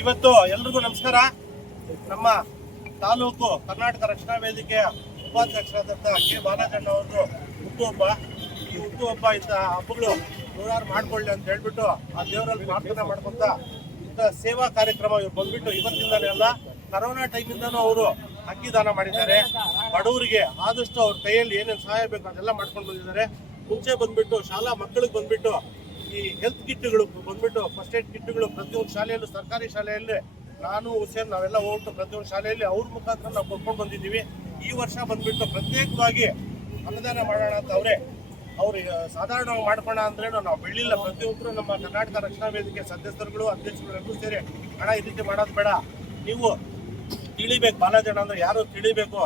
ಇವತ್ತು ಎಲ್ರಿಗೂ ನಮಸ್ಕಾರ. ನಮ್ಮ ತಾಲೂಕು ಕರ್ನಾಟಕ ರಕ್ಷಣಾ ವೇದಿಕೆಯ ಉಪಾಧ್ಯಕ್ಷರಾದಂತಹ ಕೆ ಬಾಲಕಣ್ಣ ಅವರು ಹುಟ್ಟುಹಬ್ಬ ಈ ಹುಟ್ಟುಹಬ್ಬ ಇಂಥ ಹಬ್ಬಗಳು ನೂರಾರು ಮಾಡ್ಕೊಳ್ಳಿ ಅಂತ ಹೇಳ್ಬಿಟ್ಟು ಆ ದೇವರಲ್ಲಿ ಪ್ರಾರ್ಥನೆ ಮಾಡ್ಕೊಂತ ಇಂಥ ಸೇವಾ ಕಾರ್ಯಕ್ರಮ ಇವ್ರು ಬಂದ್ಬಿಟ್ಟು ಇವತ್ತಿಂದಾನೇ ಅಲ್ಲ, ಕರೋನಾ ಟೈಮಿಂದನೂ ಅವರು ಅಕ್ಕಿ ದಾನ ಮಾಡಿದ್ದಾರೆ. ಬಡವರಿಗೆ ಆದಷ್ಟು ಅವ್ರ ಕೈಯಲ್ಲಿ ಏನೇನು ಸಹಾಯ ಬೇಕು ಅದೆಲ್ಲ ಮಾಡ್ಕೊಂಡು ಬಂದಿದ್ದಾರೆ. ಮುಂಚೆ ಬಂದ್ಬಿಟ್ಟು ಶಾಲಾ ಮಕ್ಕಳಿಗೆ ಬಂದ್ಬಿಟ್ಟು ಈ ಹೆಲ್ತ್ ಕಿಟ್ಗಳು ಬಂದ್ಬಿಟ್ಟು ಫಸ್ಟ್ ಏಡ್ ಕಿಟ್ಗಳು ಪ್ರತಿಯೊಂದು ಶಾಲೆಯಲ್ಲೂ, ಸರ್ಕಾರಿ ಶಾಲೆಯಲ್ಲಿ ನಾನು, ಹುಸೇನ್, ನಾವೆಲ್ಲ ಹೋಗ್ಬಿಟ್ಟು ಪ್ರತಿಯೊಂದು ಶಾಲೆಯಲ್ಲಿ ಅವ್ರ ಮುಖಾಂತರ ನಾವು ಕೊಟ್ಕೊಂಡು ಬಂದಿದ್ದೀವಿ. ಈ ವರ್ಷ ಬಂದ್ಬಿಟ್ಟು ಪ್ರತ್ಯೇಕವಾಗಿ ಅನುದಾನ ಮಾಡೋಣ ಅಂತ ಅವರೇ. ಅವ್ರು ಸಾಧಾರಣ ಮಾಡ್ಕೋಣ ಅಂದ್ರೆ ನಾವು ಬೆಳ್ಳಿಲ್ಲ. ಪ್ರತಿಯೊಬ್ಬರು ನಮ್ಮ ಕರ್ನಾಟಕ ರಕ್ಷಣಾ ವೇದಿಕೆ ಸದಸ್ಯರುಗಳು ಅಧ್ಯಕ್ಷರು ಎಲ್ಲರೂ ಸೇರಿ ಹಣ ಈ ರೀತಿ ಮಾಡೋದು ಬೇಡ. ನೀವು ತಿಳಿಬೇಕು ಬಾಲಾಜಣ್ಣ ಅಂದ್ರೆ ಯಾರು ತಿಳಿಬೇಕು?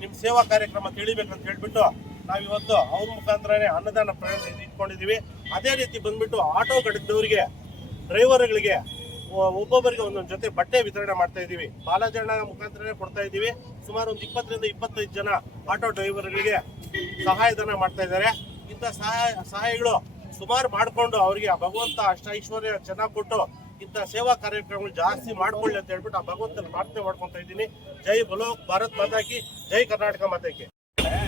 ನಿಮ್ಮ ಸೇವಾ ಕಾರ್ಯಕ್ರಮ ತಿಳಿಬೇಕು ಅಂತ ಹೇಳ್ಬಿಟ್ಟು ನಾವಿವತ್ತು ಅವ್ರ ಮುಖಾಂತರನೇ ಅನ್ನದಾನ ಪ್ರಯಾಣ ಇಟ್ಕೊಂಡಿದೀವಿ ಅದೇ ರೀತಿ ಬಂದ್ಬಿಟ್ಟು ಆಟೋ ಘಟಕದವರಿಗೆ ಡ್ರೈವರ್ಗಳಿಗೆ ಒಬ್ಬೊಬ್ಬರಿಗೆ ಒಂದೊಂದು ಜೊತೆ ಬಟ್ಟೆ ವಿತರಣೆ ಮಾಡ್ತಾ ಇದೀವಿ ಬಾಲಾಜನ ಮುಖಾಂತರನೇ ಕೊಡ್ತಾ ಇದೀವಿ ಸುಮಾರು ಒಂದು ಇಪ್ಪತ್ತರಿಂದ ಇಪ್ಪತ್ತೈದು ಜನ ಆಟೋ ಡ್ರೈವರ್ಗಳಿಗೆ ಸಹಾಯಧನ ಮಾಡ್ತಾ ಇದ್ದಾರೆ. ಇಂಥ ಸಹಾಯ, ಸಹಾಯಗಳು ಸುಮಾರು ಮಾಡಿಕೊಂಡು ಅವರಿಗೆ ಆ ಭಗವಂತ ಅಷ್ಟ ಐಶ್ವರ್ಯ ಚೆನ್ನಾಗಿ ಕೊಟ್ಟು ಇಂಥ ಸೇವಾ ಕಾರ್ಯಕ್ರಮಗಳು ಜಾಸ್ತಿ ಮಾಡ್ಕೊಳ್ಳಿ ಅಂತ ಹೇಳ್ಬಿಟ್ಟು ಆ ಭಗವಂತನ ಪ್ರಾರ್ಥನೆ ಮಾಡ್ಕೊತಾ ಇದ್ದೀನಿ. ಜೈ ಬಲೋಕ್ ಭಾರತ್ ಮಾತಾಕಿ ಜೈ ಕರ್ನಾಟಕ ಮಾತಾಕಿ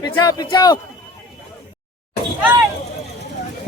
पिछाओ पिछाओ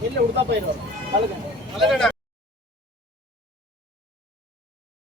நெல்லை விடுதா போயிடும் அழுக அழுகடா